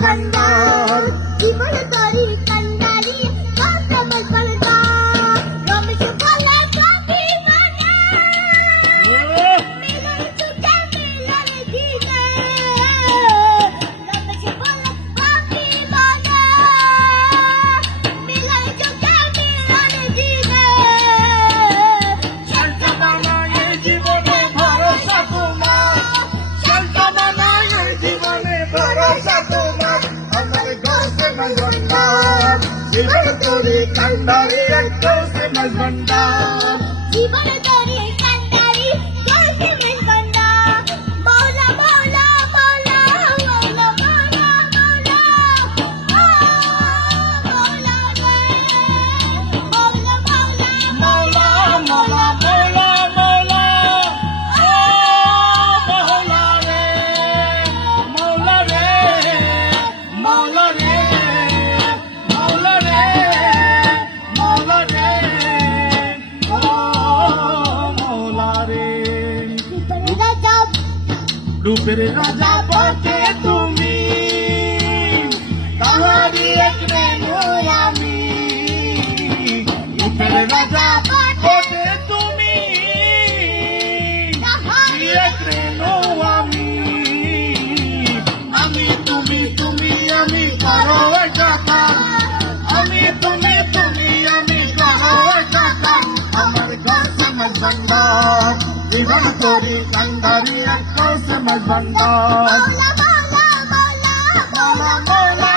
भंडार जीवन तोरी कंडारी समझ भंडार रमेश बोले कभी बना मिलन छुटे मिलन जीने रमेश बोले कभी बना मिलन छुटे मिलन जीने শান্ত বানায় জীবনে ভরসা তোমার, শান্ত বানায় জীবনে ভরসা তোমার। আমার গৌসে মজবন্দার জীবন তোরে কান্ডারি গৌসে মজবন্দার। জীবন তোরি कंडारी कैसे मिल बंदा मौला मौला मौला मौला मौला मौला मौला रे मौला मौला মৌলা মৌলা মৌলা মৌলা, ও মৌলা রে, মৌলা রে, মৌলা রে, মৌলা রে, মৌলা রে, ও মৌলা রে। রাজা রূপের রাজা পথে তুমি, তাহারি এক রেণু আমি। রূপের রাজা পথে তুমি, তাহারি এক রেণু আমি। আমি তুমি তুমি আমি করো একাকার, আমি তুমি তুমি আমি করো একাকার। আমার ঘর সমঝ ভন্ডার জীবন তোরি কান্ডারি ঘর সমঝ ভন্ডার। মৌলা মৌলা মৌলা মৌলা মৌলা